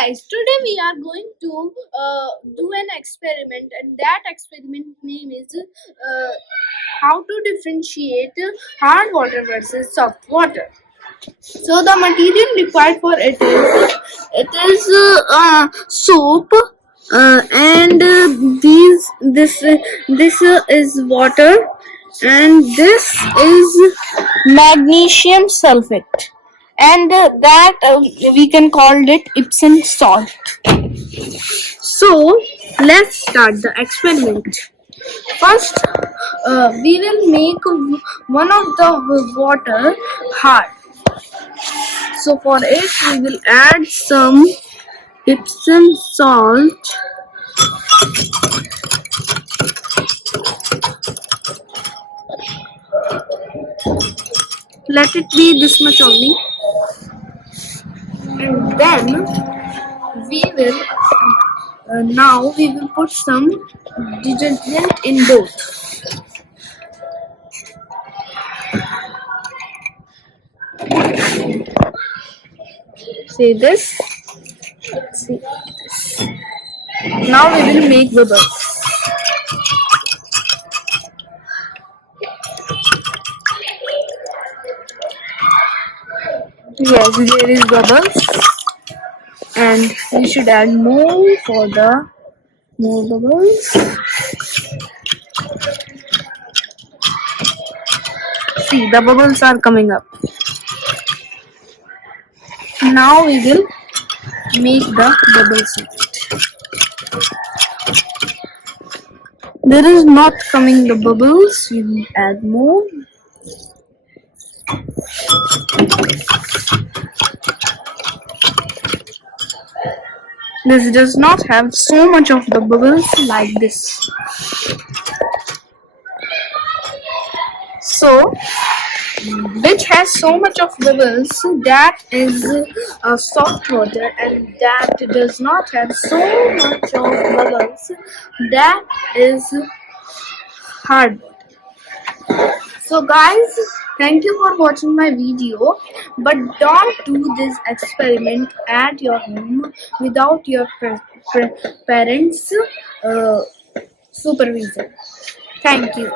guys, today we are going to do an experiment, and that experiment name is how to differentiate hard water versus soft water. So the material required for it is soap, and this is water, and this is magnesium sulfate, and that we can call it Epsom salt. So let's start the experiment. First, we will make one of the water hard. So for it, we will add some Epsom salt. Let it be this much only, and then we will now we will put some detergent in both. See this? See. Now we will make bubbles. Yes, there is bubbles, and we should add more for the more bubbles. See, the bubbles are coming up. Now we will make the bubbles in it. There is not coming the bubbles. We will add more. This does not have so much of the bubbles like this. So, which has so much of bubbles, that is soft water, and that does not have so much of bubbles, that is hard water. So guys, thank you for watching my video, but don't do this experiment at your home without your parents' supervision. Thank you.